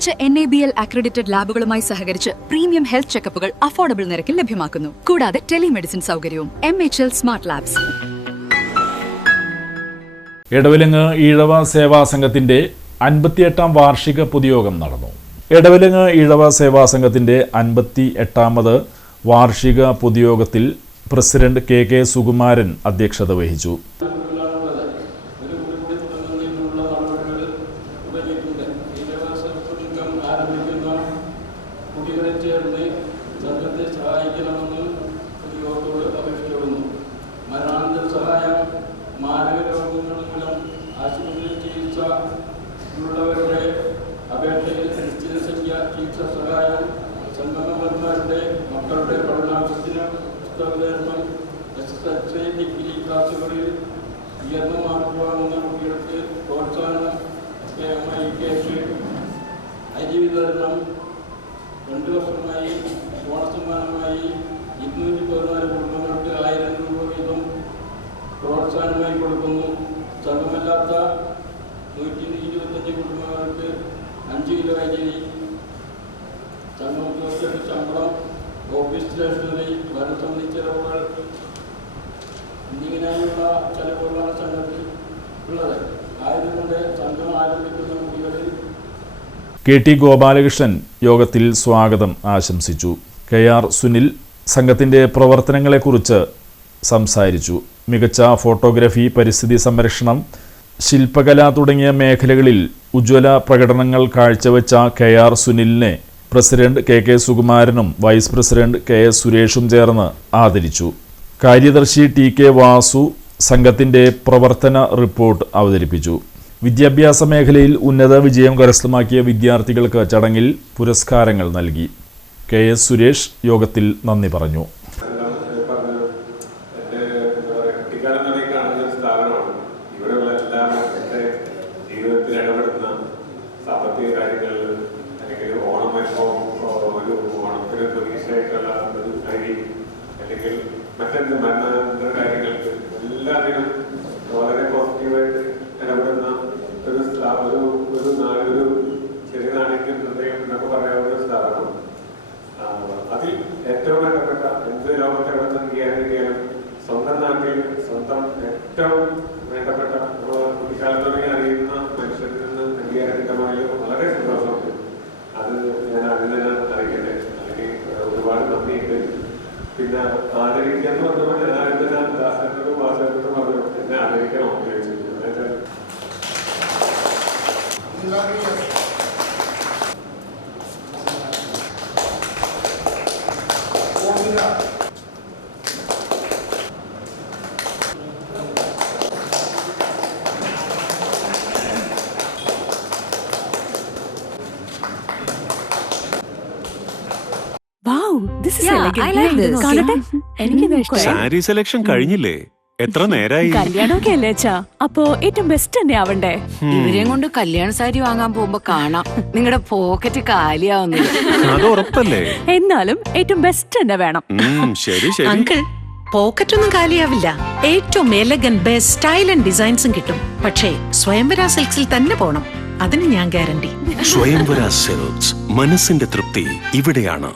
മികച്ച NABL accredited ലാബുകളുമായി സഹകരിച്ച് premium health ചെക്കപ്പുകൾ affordable നിരക്കിൽ ലഭ്യമാക്കുന്നു. കൂടാതെ ടെലിമെഡിസിൻ സൗകര്യവും. MHL smart labs. Edavilangu Ezhava Seva സംഘത്തിന്റെ 58ാം വാർഷിക പൊതുയോഗം നടന്നു. എടവിലങ്ങ് ഈഴവ സേവാ സംഘത്തിന്റെ 58ാമത് വാർഷിക പൊതുയോഗത്തിൽ പ്രസിഡന്റ് KK സുകുമാരൻ അധ്യക്ഷത വഹിച്ചു. മക്കളുടെ പഠനാവശ്യത്തിന് പുസ്തകവിതരണം, ഡിഗ്രി ക്ലാസുകളിൽ ഉയർന്ന മാർക്ക് വാങ്ങുന്ന കുട്ടികൾക്ക് പ്രോത്സാഹനം, അരി വിതരണം 2 വർഷമായി ഓണസമ്മാനമായി 214 കുടുംബങ്ങൾക്ക് 1000 രൂപ വീതം പ്രോത്സാഹനമായി കൊടുക്കുന്നു. സംഘമല്ലാത്ത 125 കുടുംബങ്ങൾക്ക് 5 കിലോ അരി, സംഘോദ്യോഗസ്ഥരുടെ ശമ്പളം, ഓഫീസ് സ്റ്റേഷനറി, ഭരണസമിതി ചെലവുകൾ എന്നിങ്ങനെയുള്ള ചെലവുകളാണ് സംഘത്തിൽ ഉള്ളത്. ആയതുകൊണ്ട് സംഘം ആരംഭിക്കുന്ന കുട്ടികളിൽ KT ഗോപാലകൃഷ്ണൻ യോഗത്തിൽ സ്വാഗതം ആശംസിച്ചു. KR സുനിൽ സംഘത്തിന്റെ പ്രവർത്തനങ്ങളെക്കുറിച്ച് സംസാരിച്ചു. മികച്ച ഫോട്ടോഗ്രാഫി, പരിസ്ഥിതി സംരക്ഷണം, ശില്പകല തുടങ്ങിയ മേഖലകളിൽ ഉജ്ജ്വല പ്രകടനങ്ങൾ കാഴ്ചവെച്ച KR സുനിലിനെ പ്രസിഡന്റ് KK സുകുമാരനും വൈസ് പ്രസിഡന്റ് KS സുരേഷും ചേർന്ന് ആദരിച്ചു. കാര്യദർശി TK വാസു സംഘത്തിന്റെ പ്രവർത്തന റിപ്പോർട്ട് അവതരിപ്പിച്ചു. വിദ്യാഭ്യാസ മേഖലയിൽ ഉന്നത വിജയം കരസ്ഥമാക്കിയ വിദ്യാർത്ഥികൾക്ക് ചടങ്ങിൽ പുരസ്കാരങ്ങൾ നൽകി. KS സുരേഷ് യോഗത്തിൽ നന്ദി പറഞ്ഞു. മറ്റെന്ത് മരണാനന്തര കാര്യങ്ങൾക്ക് എല്ലാത്തിനും വളരെ പോസിറ്റീവായിട്ട് ഇടപെടുന്ന ഒരു ചെറിയ നാണയത്തിൽ ഹൃദയം എന്നൊക്കെ പറയാവുന്ന ഒരു സ്ഥാപനമാണ്. അതിൽ ഏറ്റവും വേണ്ടപ്പെട്ട എന്ത് ലോകത്തെ എവിടെ നൽകിയാലും സ്വന്തം നാട്ടിൽ സ്വന്തം ഏറ്റവും വേണ്ടപ്പെട്ട കുട്ടിക്കാലത്ത് തുടങ്ങി അറിയുന്ന മനുഷ്യരിൽ നിന്ന് അംഗീകാരമായാലും വളരെ സന്തോഷമുണ്ട്. അത് ഞാൻ അതിൽ തന്നെ അറിയിക്കട്ടെ. അല്ലെങ്കിൽ ഒരുപാട് നന്ദിയുണ്ട്. പിന്നെ ആദരിക്കാന്ന് പറഞ്ഞപ്പോൾ ഞാൻ ദാസനോടും വാസനോടും പറഞ്ഞു എന്നെ ആദരിക്കണം ഉപയോഗിച്ചു. സാരി സെലക്ഷൻ കഴിഞ്ഞില്ലേ? എത്ര നേരായി? കല്യാണമൊക്കെ അല്ലേ അച്ഛാ, അപ്പോ ഏറ്റവും ബെസ്റ്റ് തന്നെ ആവണ്ടേ? ഇവരെയും കൊണ്ട് കല്യാണ സാരി വാങ്ങാൻ പോകുമ്പോ കാണാം നിങ്ങളുടെ പോക്കറ്റ് കാലിയാവുന്നില്ല. അത് ഉറപ്പല്ലേ? എന്നാലും ഏറ്റവും ബെസ്റ്റ് തന്നെ വേണം. ശരി ശരി അങ്കിൾ, പോക്കറ്റ് ഒന്നും കാലിയാവില്ല. ഏറ്റവും എലഗൻ ബെസ്റ്റ് സ്റ്റൈൽ ആൻഡ് ഡിസൈൻസും കിട്ടും. പക്ഷേ സ്വയംവര സിൽക്സിൽ തന്നെ പോണം, അതിന് ഞാൻ ഗ്യാരണ്ടി. സ്വയംവര സിൽക്സ്, മനസ്സിന്റെ തൃപ്തി ഇവിടെയാണ്.